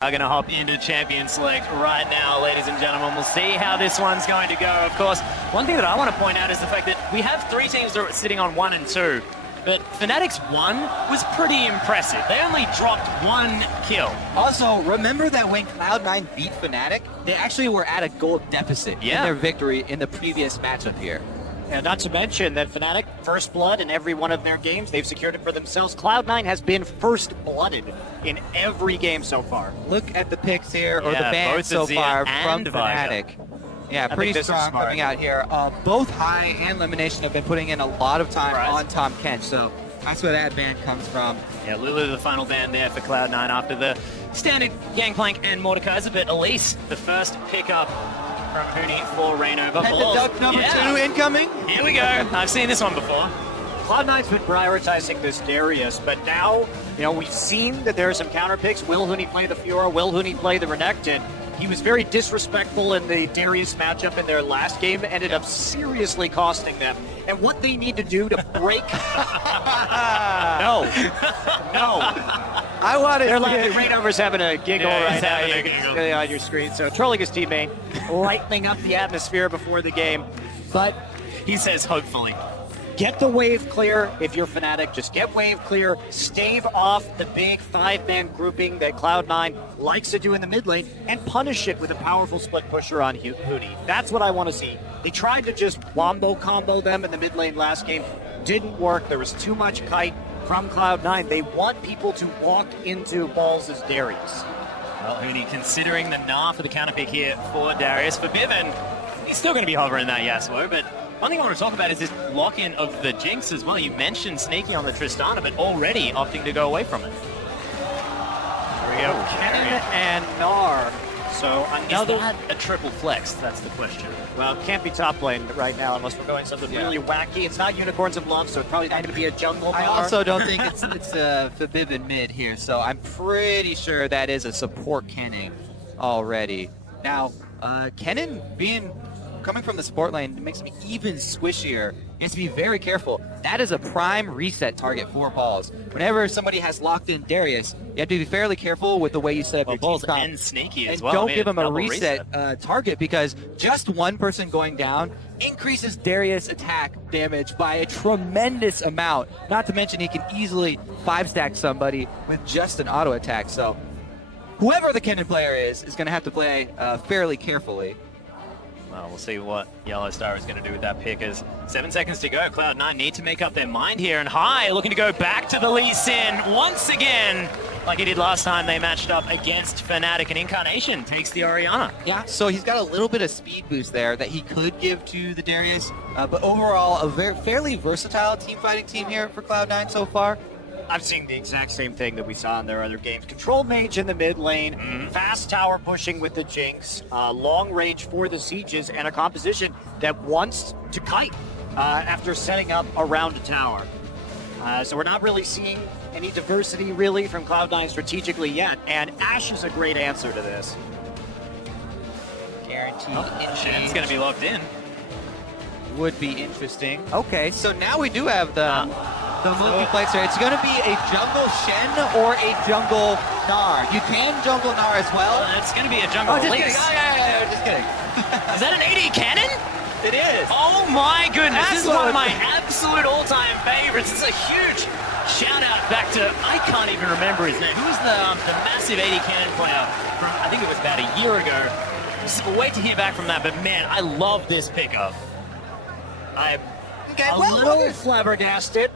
Are going to hop into Champions Select right now, ladies and gentlemen. We'll see how this one's going to go. Of course, one thing that I want to point out is the fact that we have three teams that are sitting on 1 and 2, but Fnatic's 1 was pretty impressive. They only dropped 1 kill. Also, remember that when Cloud9 beat Fnatic, they actually were at a goal deficit in their victory in the previous matchup here. And not to mention that Fnatic, first blood in every one of their games, they've secured it for themselves. Cloud9 has been first blooded in every game so far. Look at the picks here, or the bans so far from Fnatic. Yeah, pretty strong coming out here. Both High and Elimination have been putting in a lot of time on Tom Kench, so that's where that ban comes from. Yeah, Lulu, the final ban there for Cloud9 after the standard Gangplank and Mordekaiser, but Elise, the first pickup from Huni for Reignover. And the duck number 2 incoming. Here we go. I've seen this one before. Cloud9's been prioritizing this Darius, but now, we've seen that there are some counter picks. Will Huni play the Fiora? Will Huni play the Renekton? He was very disrespectful in the Darius matchup in their last game, ended up seriously costing them. And what they need to do to break... No. I want it. They're laughing. Reignover's having a giggle right now on your screen. So trolling his teammate, lightening up the atmosphere before the game. But he says, hopefully. Get the wave clear if you're Fnatic. Just get wave clear. Stave off the big 5-man grouping that Cloud9 likes to do in the mid lane and punish it with a powerful split pusher on Huni. That's what I want to see. They tried to just wombo combo them in the mid lane last game. Didn't work. There was too much kite from Cloud9. They want people to walk into balls as Darius. Well, Huni considering the Gnar for the counter pick here for Darius. For Bivin, he's still going to be hovering that Yasuo, but one thing I want to talk about is this lock-in of the Jinx as well. You mentioned Sneaky on the Tristana, but already opting to go away from it. There we go. Kennen and Gnar. So another... Is that a triple flex? That's the question. Well, it can't be top lane right now unless we're going something really wacky. It's not Unicorns of Love, so it's probably not going to be a jungle. I also don't think it's Forbidden mid here, so I'm pretty sure that is a support Kennen already. Now, Kennen coming from the support lane, it makes me even swishier. You have to be very careful. That is a prime reset target for balls. Whenever somebody has locked in Darius, you have to be fairly careful with the way you set up your balls team and Sneaky as and well. Don't give him a reset target, because just one person going down increases Darius' attack damage by a tremendous amount. Not to mention he can easily 5-stack somebody with just an auto attack. So whoever the Kennen player is going to have to play fairly carefully. Well, we'll see what Yellowstar is going to do with that pick as 7 seconds to go. Cloud9 need to make up their mind here, and High looking to go back to the Lee Sin once again, like he did last time they matched up against Fnatic, and Incarnation takes the Orianna. Yeah, so he's got a little bit of speed boost there that he could give to the Darius, but overall a fairly versatile team-fighting team here for Cloud9 so far. I'm seeing the exact same thing that we saw in their other games. Control mage in the mid lane, fast tower pushing with the Jinx, long range for the sieges, and a composition that wants to kite after setting up around a tower. So we're not really seeing any diversity really from Cloud9 strategically yet, and Ashe is a great answer to this. Guaranteed. Shen's going to be locked in. Would be interesting. Okay, so now we do have the multiplex here. It's going to be a jungle Shen or a jungle Gnar. You can jungle Gnar as well. It's going to be a jungle just Elise. kidding. Just kidding. Is that an AD cannon? It is. Oh my goodness. This is one of my absolute all-time favorites. It's a huge shout out back to, I can't even remember his name. Who was the massive AD cannon player from, I think it was about a year ago. We'll wait to hear back from that, but man, I love this pickup. I'm a little flabbergasted.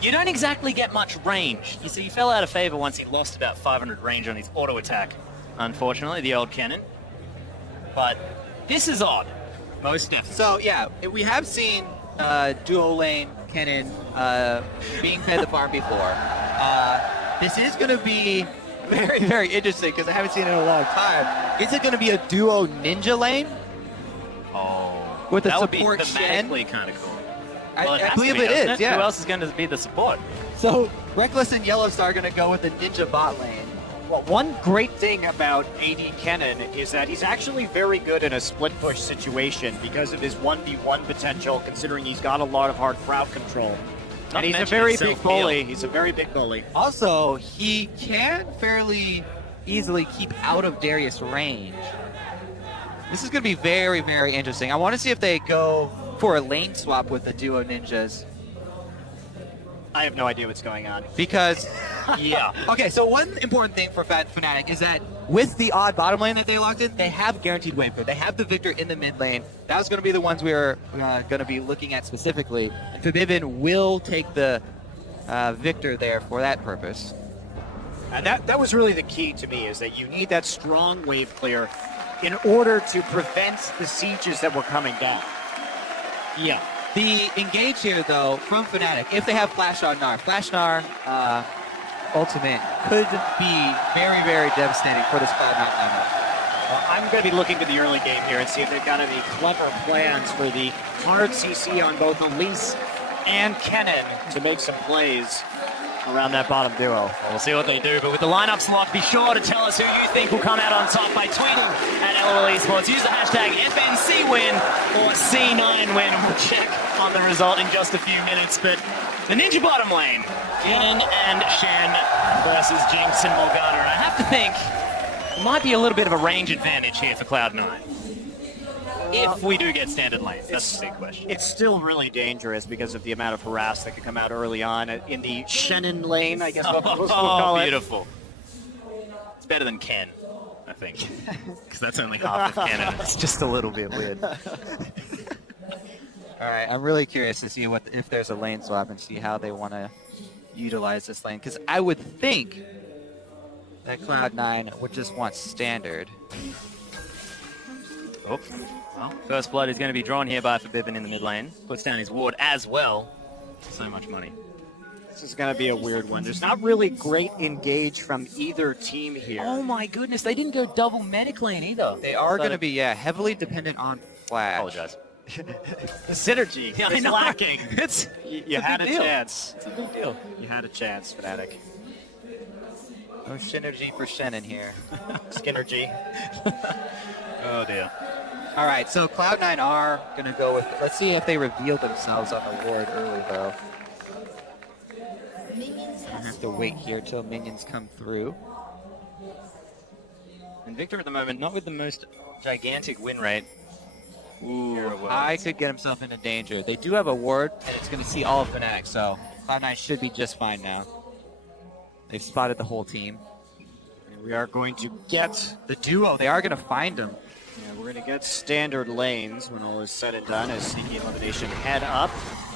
You don't exactly get much range. You see, he fell out of favor once he lost about 500 range on his auto attack, unfortunately, the old cannon. But this is odd, most definitely. So yeah, we have seen duo lane Kennen being fed the farm before. This is going to be very, very interesting because I haven't seen it in a long time. Is it going to be a duo ninja lane? Oh. With a that support would be Shen? thematically kind of cool. Well, I believe it is, yeah. Who else is going to be the support? So, Reckless and Yellowstar are going to go with the ninja bot lane. Well, one great thing about AD Kennen is that he's actually very good in a split push situation because of his 1v1 potential, considering he's got a lot of hard crowd control. And he's a very big bully. He's a very big bully. Also, he can fairly easily keep out of Darius' range. This is going to be very, very interesting. I want to see if they go for a lane swap with the duo ninjas. I have no idea what's going on. Because, yeah. Okay, so one important thing for Fnatic is that with the odd bottom lane that they locked in, they have guaranteed wave clear. They have the Victor in the mid lane. That was going to be the ones we were going to be looking at specifically. And Forbidden will take the Victor there for that purpose. And that was really the key to me, is that you need that strong wave clear in order to prevent the sieges that were coming down. Yeah. The engage here, though, from Fnatic, if they have Flash on Gnar, Flash Gnar ultimate could be very, very devastating for this Cloud9 lineup. Well, I'm going to be looking to the early game here and see if they've got any clever plans for the hard CC on both Elise and Kennen to make some plays around that bottom duo. We'll see what they do, but with the lineups locked, be sure to tell us who you think will come out on top by tweeting at LOL Esports. Use the hashtag FNCWin or C9Win. We'll check on the result in just a few minutes, but the Ninja bottom lane, Kennen and Shen versus Jinx and Morgana. And I have to think it might be a little bit of a range advantage here for Cloud9. If we do get standard lanes, that's the big question. It's still really dangerous because of the amount of harass that could come out early on in the Shannon lane, I guess we'll call it. Beautiful. It's better than Ken, I think, because that's only half of Ken, and it's just a little bit weird. All right, I'm really curious to see if there's a lane swap and see how they want to utilize this lane, because I would think that Cloud9 would just want standard. Oh, well, first blood is going to be drawn here by Forbidden in the mid lane. Puts down his ward as well. So much money. This is going to be a weird one. There's not really great engage from either team here. Oh my goodness, they didn't go double medic lane either. They are going to be, heavily dependent on Flash. Apologize. The synergy is lacking. You had a chance. It's a big deal. You had a chance, Fnatic. No synergy for Shannon here. Skinnergy. Oh dear. All right, so Cloud9 are going to go with, let's see if they reveal themselves on the ward early, though. I have to wait here till minions come through. And Victor at the moment, not with the most gigantic win rate. Ooh, I could get himself into danger. They do have a ward, and it's going to see all of Fnatic, so Cloud9 should be just fine now. They've spotted the whole team. And we are going to get the duo. They are going to find them. Yeah, we're going to get standard lanes when all is said and done as Sneaky Elimination head up.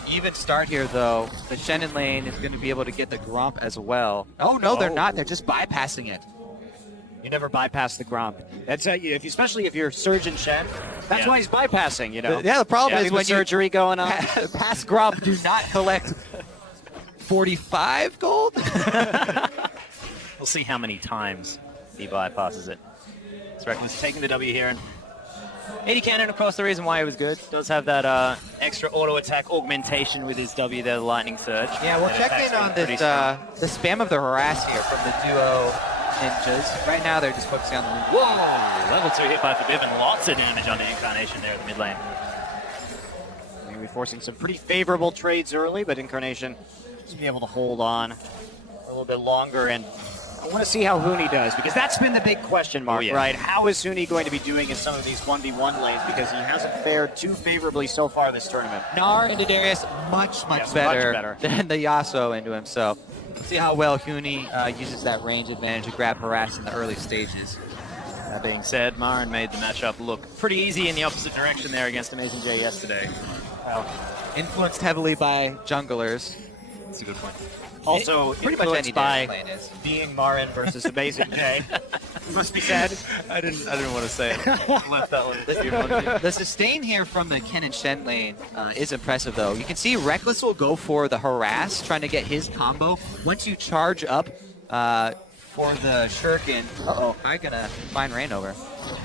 Even start here, though. The Shannon lane is going to be able to get the Gromp as well. Oh, no, they're not. They're just bypassing it. You never bypass the Gromp. That's especially if you're Surgeon Shen. That's why he's bypassing, you know. The problem is when surgery going on. Pass Gromp do not collect 45 gold. We'll see how many times he bypasses it. Reckless taking the W here, and 80 cannon, of course, the reason why he was good. Does have that extra auto attack augmentation with his W there, the lightning surge. Yeah, we'll check in on this the spam of the harass here from the duo ninjas. Right now, they're just focusing on the whoa, level 2 hit by Forbidden. Lots of damage onto Incarnation there in the mid lane. Maybe forcing some pretty favorable trades early, but Incarnation just be able to hold on a little bit longer. And I want to see how Huni does, because that's been the big question mark, right? How is Huni going to be doing in some of these 1v1 lanes, because he hasn't fared too favorably so far this tournament. Gnar into Darius, much better than the Yasuo into him, so let's see how well Huni uses that range advantage to grab harass in the early stages. That being said, Marin made the matchup look pretty easy in the opposite direction there against Amazing J yesterday. Well, influenced heavily by junglers. That's a good point. Also, pretty much any by lane is being Marin versus Amazing J. Must be said. I didn't want to say it. Left that one. The sustain here from the Ken and Shen lane is impressive, though. You can see Reckless will go for the harass, trying to get his combo. Once you charge up for the Shuriken, I'm gonna find rain over.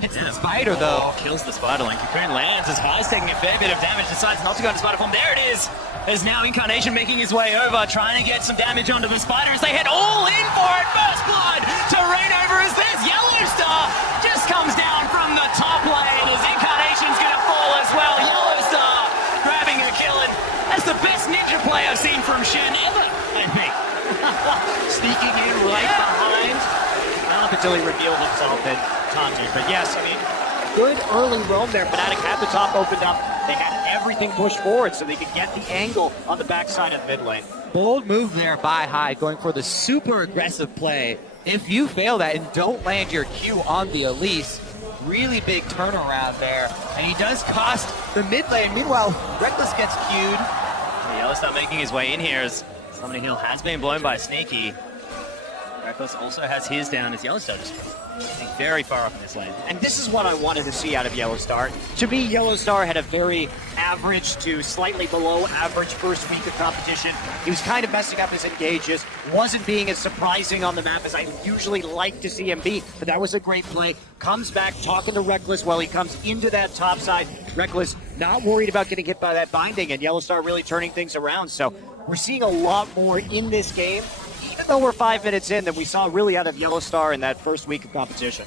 It's the Spider, though. Kills the Spider Link. Cocoon lands as High's taking a fair bit of damage, decides not to go into Spider form. There it is! There's now Incarnation making his way over, trying to get some damage onto the Spider as they head all in for it. First blood to rain over as this Yellow Star just comes down from the top lane as Incarnation's gonna fall as well. Yellow Star grabbing a kill, and that's the best ninja play I've seen from Shen ever, I think. Sneaking in right behind. Found the until he revealed himself and taunted. But yes, I mean, good early roam there. Fnatic had the top opened up. They had everything pushed forward so they could get the angle on the backside of the mid lane. Bold move there by High, going for the super aggressive play. If you fail that and don't land your Q on the Elise, really big turnaround there. And he does cost the mid lane. Meanwhile, Reckless gets queued. Yellowstar making his way in here as Summoning Hill has been blown by Sneaky. Reckless also has his down as Yellowstar just getting very far up in this lane. And this is what I wanted to see out of Yellowstar. To me, Yellowstar had a very average to slightly below average first week of competition. He was kind of messing up his engages, wasn't being as surprising on the map as I usually like to see him be, but that was a great play. Comes back talking to Reckless while he comes into that top side. Reckless not worried about getting hit by that binding, and Yellowstar really turning things around. So we're seeing a lot more in this game, even though we're 5 minutes in, than we saw really out of Yellowstar in that first week of competition.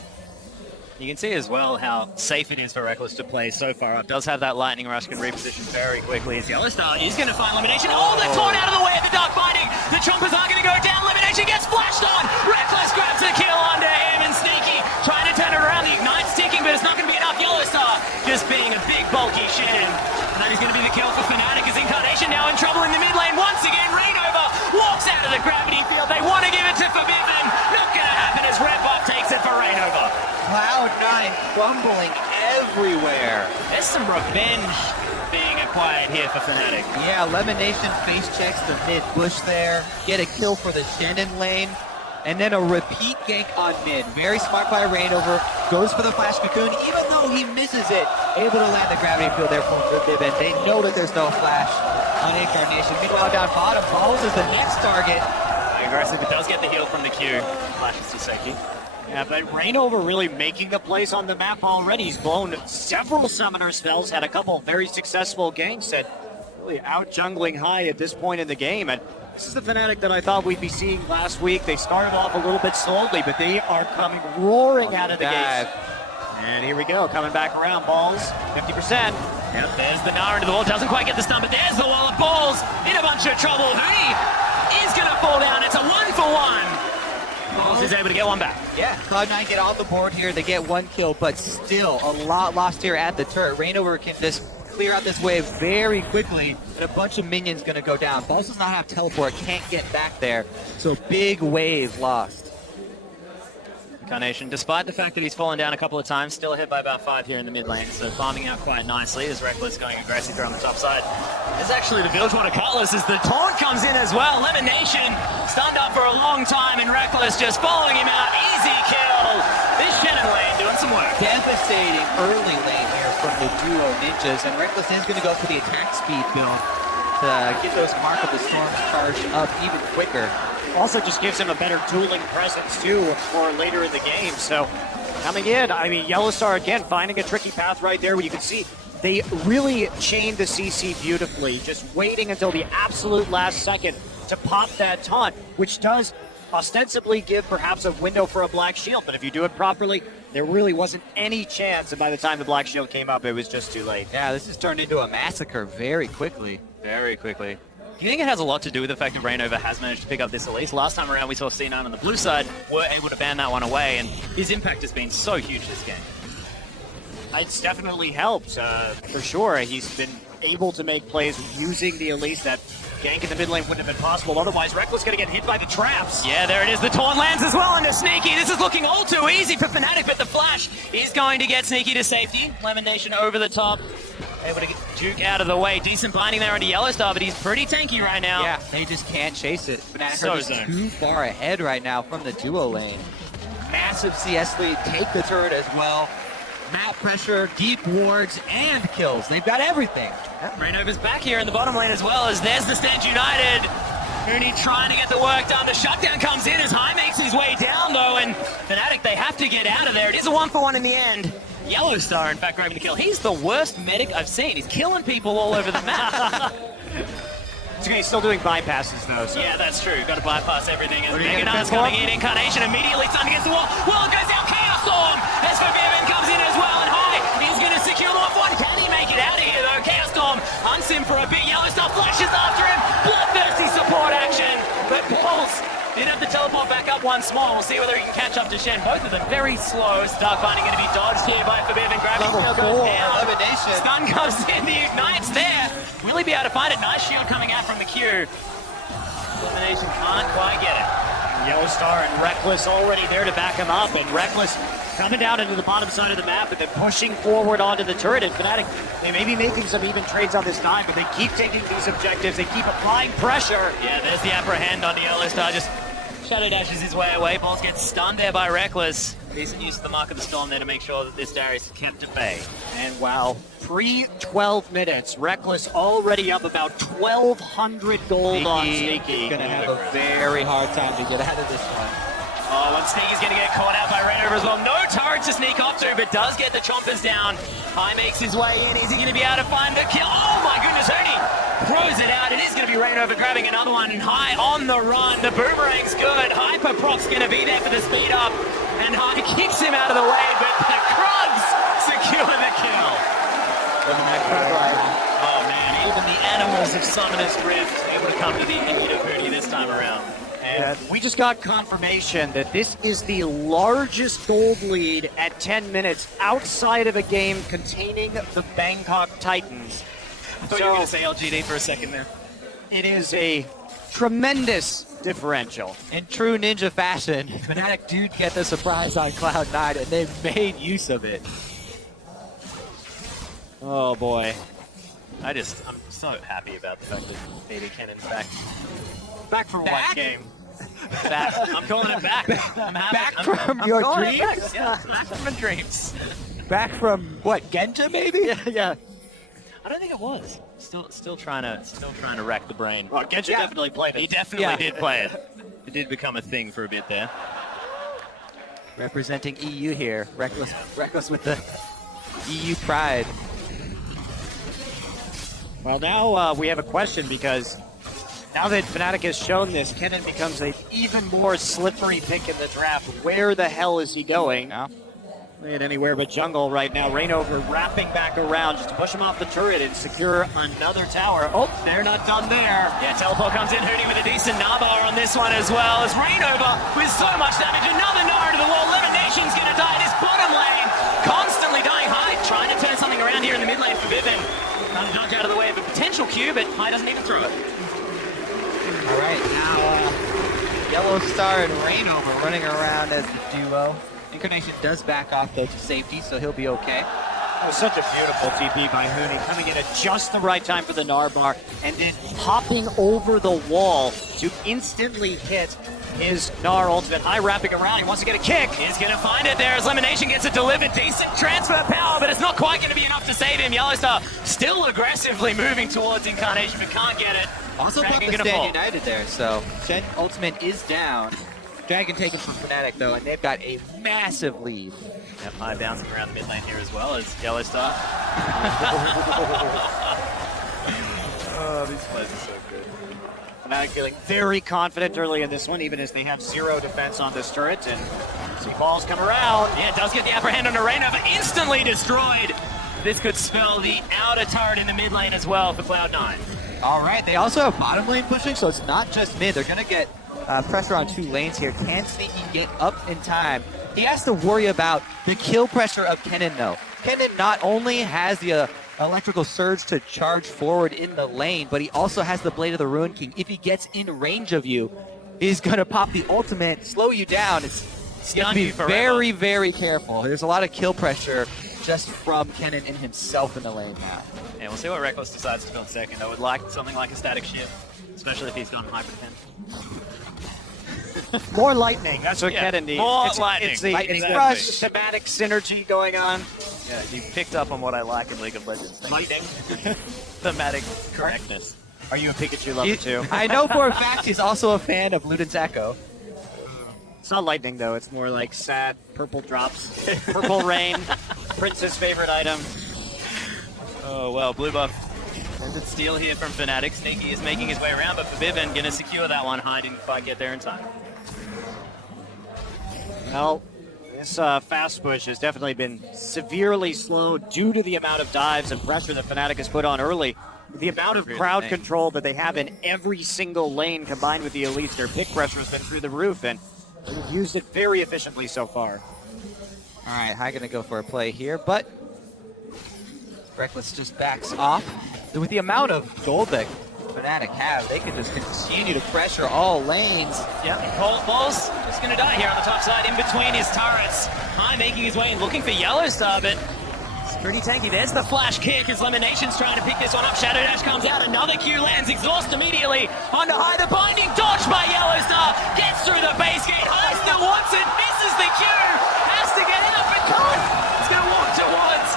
You can see as well how safe it is for Reckless to play so far up. Does have that Lightning Rush, can reposition very quickly as Yellowstar is going to find Elimination. Oh, the torn out of the way of the Dark Binding. The Chompers are going to go down. Elimination gets flashed on. Reckless grabs a kill onto him, and Sneaky trying to turn it around. The Ignite's ticking, but it's not going to be enough. Yellowstar just being a big, bulky Shen. And that is going to be the kill for Fnatic as Incarnation now in trouble in the mid lane. Once again, Rainover walks out of the gravity field. They want to give it to Forbidden. Not going to happen as Redbot takes it for Rainover. Cloud9 crumbling everywhere. There's some revenge being acquired here for Fnatic. Yeah, Elimination face checks the mid bush there. Get a kill for the Shannon lane. And then a repeat gank on mid. Very smart by Rainover. Goes for the flash cocoon, even though he misses it. Able to land the gravity field there for Forbidden. They know that there's no flash on Incarnation. Meanwhile, down bottom, Balls is the next target. Aggressive, but does get the heal from the Q. Flashes to Seki. Yeah, but Rainover really making the plays on the map already. He's blown several summoner spells, had a couple very successful ganks, and really out jungling High at this point in the game. And this is the Fnatic that I thought we'd be seeing last week. They started off a little bit slowly, but they are coming roaring out of the gates. And here we go, coming back around. Balls, 50%. Yep, there's the Nara into the wall. Doesn't quite get the stun, but there's the wall of Balls. In a bunch of trouble. Hootie is going to fall down. It's a 1-for-1. Balls is able to get one back. Yeah, Cloud9 get on the board here. They get one kill, but still a lot lost here at the turret. Rainover can just clear out this wave very quickly, and a bunch of minions going to go down. Balls does not have teleport, can't get back there. So big wave lost. Incarnation, despite the fact that he's fallen down a couple of times, still hit by about 5 here in the mid lane, so farming out quite nicely as Reckless going aggressive here on the top side. There's actually the Bilgewater Cutlass as the taunt comes in as well. Elimination stunned up for a long time, and Reckless just following him out. Easy kill. This Shannon lane doing some work. Devastating early lane here from the duo ninjas, and Reckless is going to go for the attack speed build to get those Mark of the Storms charged up even quicker. Also just gives him a better dueling presence too for later in the game. So coming in, I mean, Yellowstar again finding a tricky path right there where you can see they really chained the CC beautifully, just waiting until the absolute last second to pop that taunt, which does ostensibly give perhaps a window for a Black Shield, but if you do it properly, there really wasn't any chance, and by the time the Black Shield came up, it was just too late. Yeah, this has turned into a massacre very quickly. Very quickly. Do you think it has a lot to do with the fact that Rainover has managed to pick up this Elise? Last time around we saw C9 on the blue side were able to ban that one away, and his impact has been so huge this game. It's definitely helped, for sure. He's been able to make plays using the Elise. That gank in the mid lane wouldn't have been possible. Otherwise, Reckless going to get hit by the traps. Yeah, there it is. The taunt lands as well into Sneaky. This is looking all too easy for Fnatic, but the flash is going to get Sneaky to safety. Elimination over the top. Able to get Duke out of the way. Decent binding there onto Yellowstar, but he's pretty tanky right now. Yeah, they just can't chase it. Fnatic So are just too far ahead right now from the duo lane. Massive CS lead, take the turret as well. Map pressure, deep wards, and kills. They've got everything. Rainover's back here in the bottom lane as well, as there's the Stand United. Mooney trying to get the work done. The shutdown comes in as High makes his way down, though, and Fnatic, they have to get out of there. It is a 1-for-1 in the end. Yellowstar, in fact, grabbing the kill. He's the worst medic I've seen. He's killing people all over the map. It's okay, he's still doing bypasses, though. So. Yeah, that's true. Got to bypass everything. As Meganar's coming in, Incarnation immediately stunned against the wall. Wall goes down, Chaos Storm! As Forbidden comes in as well, and High is going to secure the 1-for-1. Can he make it out of here, though? Chaos Storm hunts him for a bit. Yellowstar flashes after him. Bloodthirsty support action. But Balls didn't have the teleport back up once more. We'll see whether he can catch up to Shen. Both of them very slow. Dark Binding going to be dodged here by Forbidden. Grabbing Kill goes down. Elimination. Stun comes in. The Ignite's there. Will he be able to find it? Nice shield coming out from the Q. Elimination can't quite get it. Yellowstar and Reckless already there to back him up, and Reckless coming down into the bottom side of the map, but then pushing forward onto the turret. And Fnatic, they may be making some even trades on this time, but they keep taking these objectives. They keep applying pressure. Yeah, there's the upper hand on the Yellowstar. Just shadow dashes his way away. Balls gets stunned there by Reckless. Decent use of the Mark of the Storm there to make sure that this Darius is kept at bay. And wow, pre-12 minutes, Reckless already up about 1,200 gold on Sneaky. Gonna have a very hard time to get out of this one. Oh, and Sneaky's gonna get caught out by Rainover as well. No turret to sneak off to, but does get the chompers down. High makes his way in. Is he gonna be able to find the kill? Oh my goodness, Ernie throws it out. It is gonna be Rainover grabbing another one, and High on the run. The boomerang's good. Hyperproc's gonna be there for the speed up, and High kicks him out of the way, but the Krugs secure the kill. Oh man, even the animals of Summoner's Rift able to come to the aid of Hootie this time around. And we just got confirmation that this is the largest gold lead at 10 minutes outside of a game containing the Bangkok Titans. I thought you were going to say LGD for a second there. It is a tremendous differential. In true ninja fashion, Fnatic do get the surprise on Cloud9, and they made use of it. Oh boy. I'm so happy about the fact that Baby Cannon's back. Back for one game. Back. I'm calling it back. I'm happy. Back from your dreams? Yeah, back from my dreams. Back from what, Genja maybe? Yeah. I don't think it was. Still trying to rack the brain. Well, Genja definitely played it. He definitely did play it. It did become a thing for a bit there. Representing EU here. Reckless with the EU pride. Well, now we have a question, because now that Fnatic has shown this, Kennen becomes an even more slippery pick in the draft. Where the hell is he going? Yeah. Play it anywhere but jungle right now. Rainover wrapping back around just to push him off the turret and secure another tower. Oh, they're not done there. Yeah, teleport comes in, Hootie with a decent Nabbar on this one as well. As Rainover with so much damage, another Nara to the wall. Elimination's gonna die in his bottom lane. Constantly dying High, trying to turn something around here in the mid lane for Vivian. Trying to dodge out of the way of a potential Q, but High doesn't even throw it. All right, now Yellowstar and Rainover running around as the duo. Incarnation does back off though to safety, so he'll be okay. That was such a beautiful TP by Hootie, coming in at just the right time for the Narbar, and then hopping over the wall to instantly hit his Gnar ultimate. High wrapping around, he wants to get a kick. He's gonna find it there as Elimination gets it delivered. Decent transfer power, but it's not quite gonna be enough to save him. Yellowstar still aggressively moving towards Incarnation, but can't get it. Also Dragon put the gonna fall. Stand United there, so Shen ultimate is down. Dragon taken from Fnatic though, and they've got a massive lead. Yep, High bouncing around the mid lane here as well as Yellowstar. Oh, these plays are so good. Fnatic feeling very confident early in this one, even as they have zero defense on this turret, and see balls come around. Yeah, it does get the upper hand on Arena, but instantly destroyed. This could spell the outer turret in the mid lane as well for Cloud9. All right, they also have bottom lane pushing, so it's not just mid. They're gonna get pressure on two lanes here. Can Sneaky get up in time? He has to worry about the kill pressure of Kennen though. Kennen not only has the electrical surge to charge forward in the lane, but he also has the Blade of the Ruin King. If he gets in range of you, he's gonna pop the ultimate, slow you down. You have to be very, very careful. There's a lot of kill pressure just from Kennen and himself in the lane now. Yeah, we'll see what Reckless decides to build second. I would like something like a static shift, especially if he's gone hyper defense. More lightning, that's what Kennen needs. More lightning. It's the Exactly. rush, thematic synergy going on. Yeah, you picked up on what I like in League of Legends. Lightning. Thematic correctness. Are you a Pikachu lover too? I know for a fact he's also a fan of Luden's Echo. It's not lightning though, it's more like sad purple drops. Purple rain, Prince's favorite item. Oh, well, blue buff. There's a steal here from Fnatic. Sneaky is making his way around, but for Vivian, gonna secure that one. High didn't quite get there in time. Well, this fast push has definitely been severely slow due to the amount of dives and pressure that Fnatic has put on early. The amount of crowd control that they have in every single lane combined with the elites, their pick pressure has been through the roof, and they've used it very efficiently so far. All right, High gonna go for a play here, but Reckless just backs off. With the amount of gold that Fnatic have, they can just continue to pressure all lanes. Yeah, Ball's just going to die here on the top side in between his turrets. High making his way and looking for Yellowstar, but it's pretty tanky. There's the flash kick as Lemonation's trying to pick this one up. Shadow Dash comes out, another Q lands, exhaust immediately. Onto High, the binding dodge by Yellowstar. Gets through the base gate. High still wants it, misses the Q. Has to get out, but can't. It's going to walk towards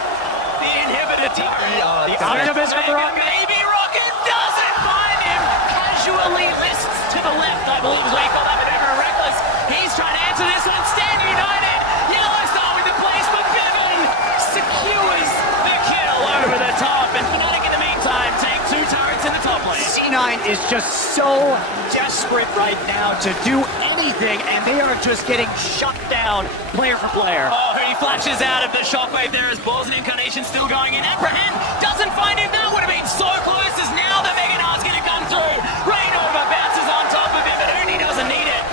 the inhibitor turret. The optimism rocket. Maybe Rocket doesn't find him. Casually lists to the left, I believe is where he called that maneuver. Reckless. He's trying to answer this one. Stand United. Yellowstar with the place, but Bevan secures the kill over the top. And Fnatic in the meantime take 2 turrets in the top lane. C9 is just so desperate right now to do anything, and they are just getting shut down player for player. Oh, he flashes out of the shockwave there as Balls and Incarnation still going in. Apprehend doesn't find him. That would have been so close as now the Mega Knight's going to come through. Rain over bounces on top of him, but Uni doesn't need it.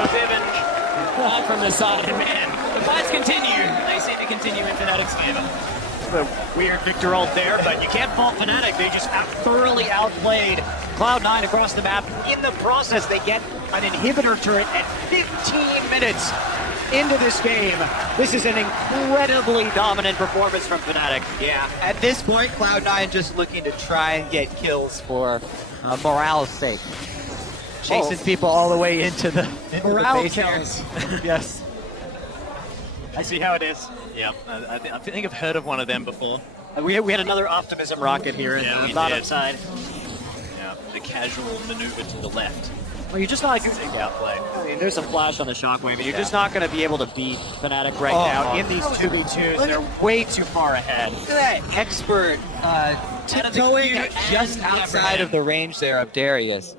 But Bevan right from the side, man. The fights continue. They seem to continue in Fnatic's favor. The weird Victor ult there, but you can't fault Fnatic. They just thoroughly outplayed Cloud9 across the map. In the process, they get an inhibitor turret at 15 minutes into this game. This is an incredibly dominant performance from Fnatic. Yeah, at this point, Cloud9 just looking to try and get kills for morale's sake. Chases people all the way into the Morale base kills. Yes. I see how it is. Yeah, I think I've heard of one of them before. We had another optimism rocket here in the bottom side. Yeah, the casual maneuver to the left. Well, you're just not good. Outplay. I mean, there's some flash on the shockwave, but you're just not going to be able to beat Fnatic right now in these 2v2s. They're way too far ahead. Look at that expert tiptoeing just outside of the range there of Darius.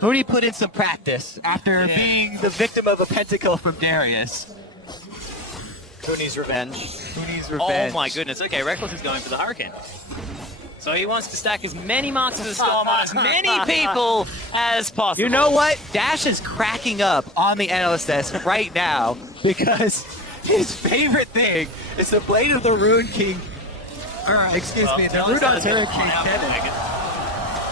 Huni put in some practice after being the victim of a pentakill from Darius. Huni's revenge. Huni's revenge. Oh my goodness. Okay, Reckless is going for the Hurricane. So he wants to stack as many marks of the storm on as many people as possible. You know what? Dash is cracking up on the analyst desk right now because his favorite thing is the Blade of the Rune King. Excuse me, the Rune King Cannon.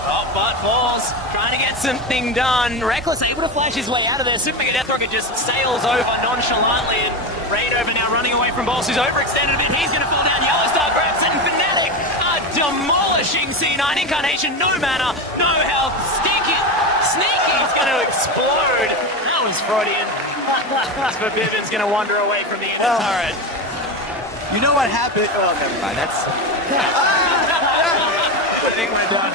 Oh, but Balls trying to get something done. Reckless able to flash his way out of there. Super Mega Death Rocket just sails over nonchalantly, and Raid over now running away from Balls, who's overextended a bit. He's going to fall down. Yellowstar grabs it, and Fnatic are demolishing C9. Incarnation, no mana, no health. Sneaky, it's going to explode. That was Freudian. But Vivian's going to wander away from the inner turret. You know what happened? Oh, never mind. That's. I think we're done.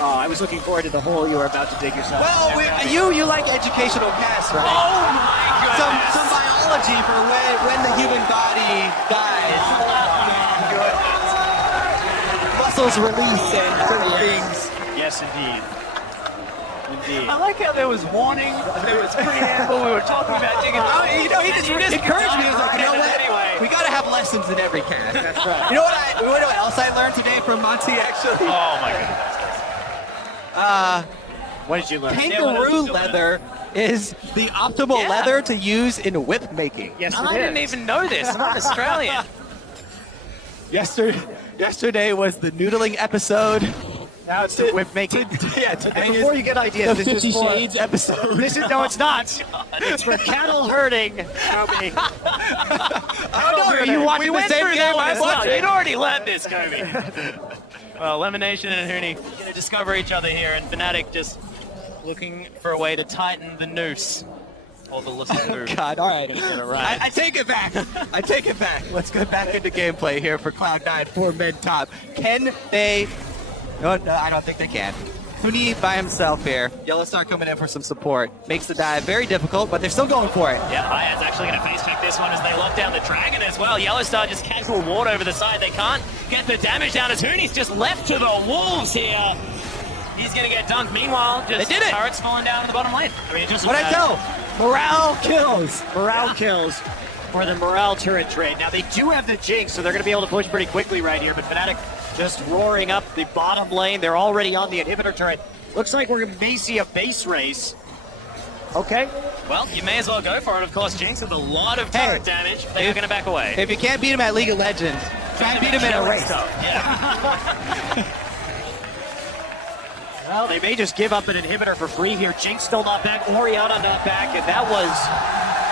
Oh, I was looking forward to the hole you were about to dig yourself. Well, you like educational casts, right? Oh my goodness! Some biology for when the human body dies. Muscles release and certain things. Yes, indeed. Indeed. I like how there was warning, there was preamble, we were talking about digging. He just encouraged me. He was like, you know what? We gotta have lessons in every cast. That's right. You know what else I learned today from Monty, actually? Oh my goodness. What did you learn? Kangaroo leather is the optimal leather to use in whip making. Yes, I didn't even know this. I'm not Australian. Yesterday was the noodling episode. Now it's the whip making. Today Before you get ideas, the 50 Shades episode. No, it's not. It's for cattle herding. Kobe. I don't know. Are you watching the same game I watched? You'd already learned this, Kobe. Well, Lemonation and Huni going to discover each other here, and Fnatic just looking for a way to tighten the noose. Or the loop. God, all right. Get it right. I take it back. I take it back. Let's go back into gameplay here for Cloud9 for mid top. Can they? No, I don't think they can. Huni by himself here. Yellowstar coming in for some support. Makes the dive very difficult, but they're still going for it. Yeah, Hayat's actually going to face check this one as they lock down the Dragon as well. Yellowstar just casual ward over the side. They can't get the damage down as Huni's just left to the wolves here. He's going to get dunked. Meanwhile, just they did it. turrets falling down in the bottom lane. I mean, just What'd I tell? Morale kills. Morale kills for the morale turret trade. Now, they do have the Jinx, so they're going to be able to push pretty quickly right here, but Fnatic just roaring up the bottom lane. They're already on the inhibitor turret. Looks like we may see a base race. Okay. Well, you may as well go for it, of course. Jinx with a lot of turret damage. They're going to back away. If you can't beat him at League of Legends, try and beat him in a race. Yeah. Well, they may just give up an inhibitor for free here. Jinx still not back, Orianna not back, and that was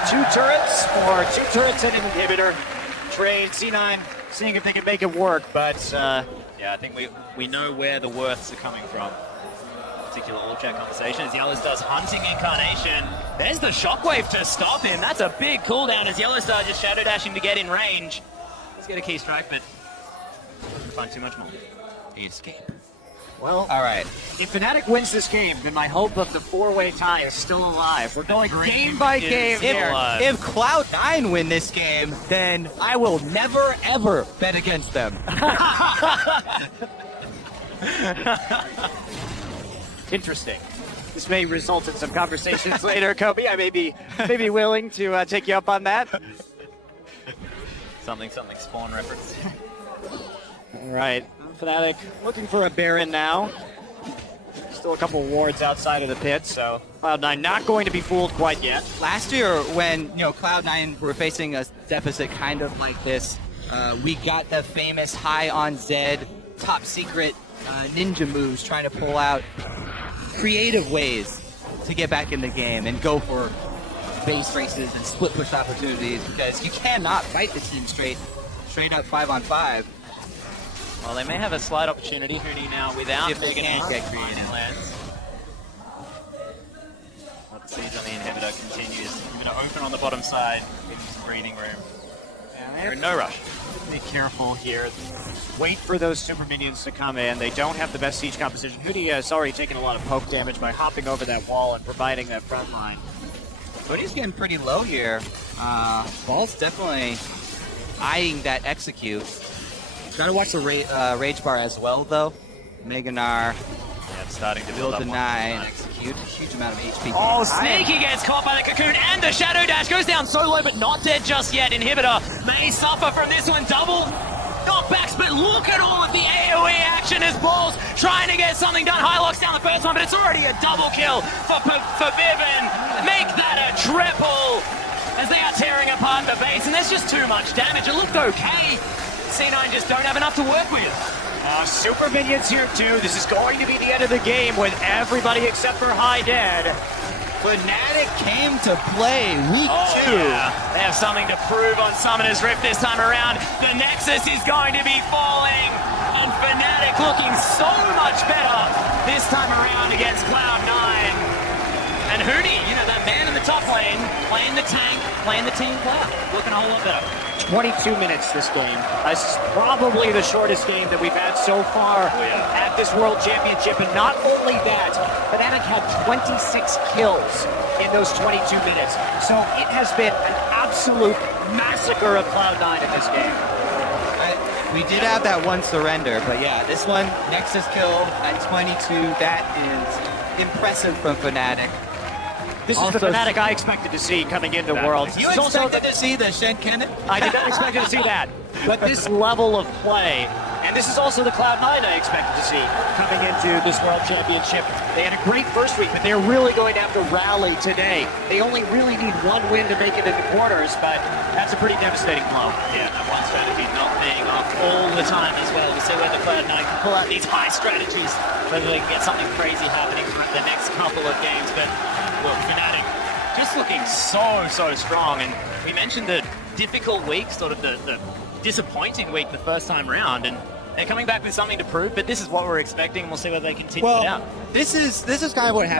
2 turrets and an inhibitor. Trade, C9 seeing if they can make it work, but Yeah, I think we know where the worths are coming from. Particular all chat conversation as Yellowstar's hunting Incarnation. There's the shockwave to stop him. That's a big cooldown as Yellowstar just shadow dashing to get in range. Let's get a key strike, but doesn't find too much more. He escaped. well, All right. if Fnatic wins this game, then my hope of the 4-way tie is still alive. We're going game by game here. If Cloud9 win this game, then I will never, ever bet against them. Interesting. This may result in some conversations later, Kobe. I may be willing to take you up on that. Something spawn reference. All right, Fnatic looking for a Baron now. Still a couple wards outside of the pit, so Cloud9 not going to be fooled quite yet. Last year, when Cloud9 were facing a deficit kind of like this, we got the famous high on Zed, top secret ninja moves, trying to pull out creative ways to get back in the game and go for base races and split push opportunities, because you cannot fight the team straight up 5-on-5. Well, they may have a slight opportunity, Hootie, now without If they can't get creative. lands. Well, the siege on the inhibitor continues. You're going to open on the bottom side, give you some breathing room. They're in no rush. Be careful here. Wait for those super minions to come in. They don't have the best siege composition. Hootie has already taken a lot of poke damage by hopping over that wall and providing that front line. Hoodie's getting pretty low here. Ball's definitely eyeing that execute. Gotta watch the rage bar as well, though. Meganar, Yeah, it's starting to build build up. the 9, execute. Huge amount of HP. Oh, Sneaky gets caught by the cocoon and the shadow dash goes down so low, but not dead just yet. Inhibitor may suffer from this one. Double knockbacks, but look at all of the AoE action as Balls trying to get something done. High locks down the first one, but it's already a double kill for Bibin. Make that a triple as they are tearing apart the base, and there's just too much damage. It looked okay. C9 just don't have enough to work with. Super minions here too. This is going to be the end of the game with everybody except for High dead. Fnatic came to play week 2. Yeah. They have something to prove on Summoner's Rift this time around. The Nexus is going to be falling, and Fnatic looking so much better this time around against Cloud9. And Hootie, that man in the top lane, playing the tank, playing the team Cloud, looking a whole lot better. 22 minutes this game. This is probably the shortest game that we've had so far at this World Championship. And not only that, Fnatic had 26 kills in those 22 minutes. So it has been an absolute massacre of Cloud9 in this game. We did have that one surrender, but yeah, this one, Nexus kill at 22, that is impressive from Fnatic. This is the Fnatic I expected to see coming into Worlds. You expected to see the Shen Cannon? I did not expect to see that. But this level of play, and this is also the Cloud9 I expected to see coming into this World Championship. They had a great first week, but they're really going to have to rally today. They only really need one win to make it into quarters, but that's a pretty devastating blow. Yeah, that one strategy not being off all the time as well. We'll see whether Cloud9 can pull out these high strategies, whether they can get something crazy happening for the next couple of games. But look, Fnatic just looking so strong. And we mentioned the difficult week, sort of the disappointing week the first time round, and they're coming back with something to prove, but this is what we're expecting, and we'll see whether they continue it out. This is kind of what happened.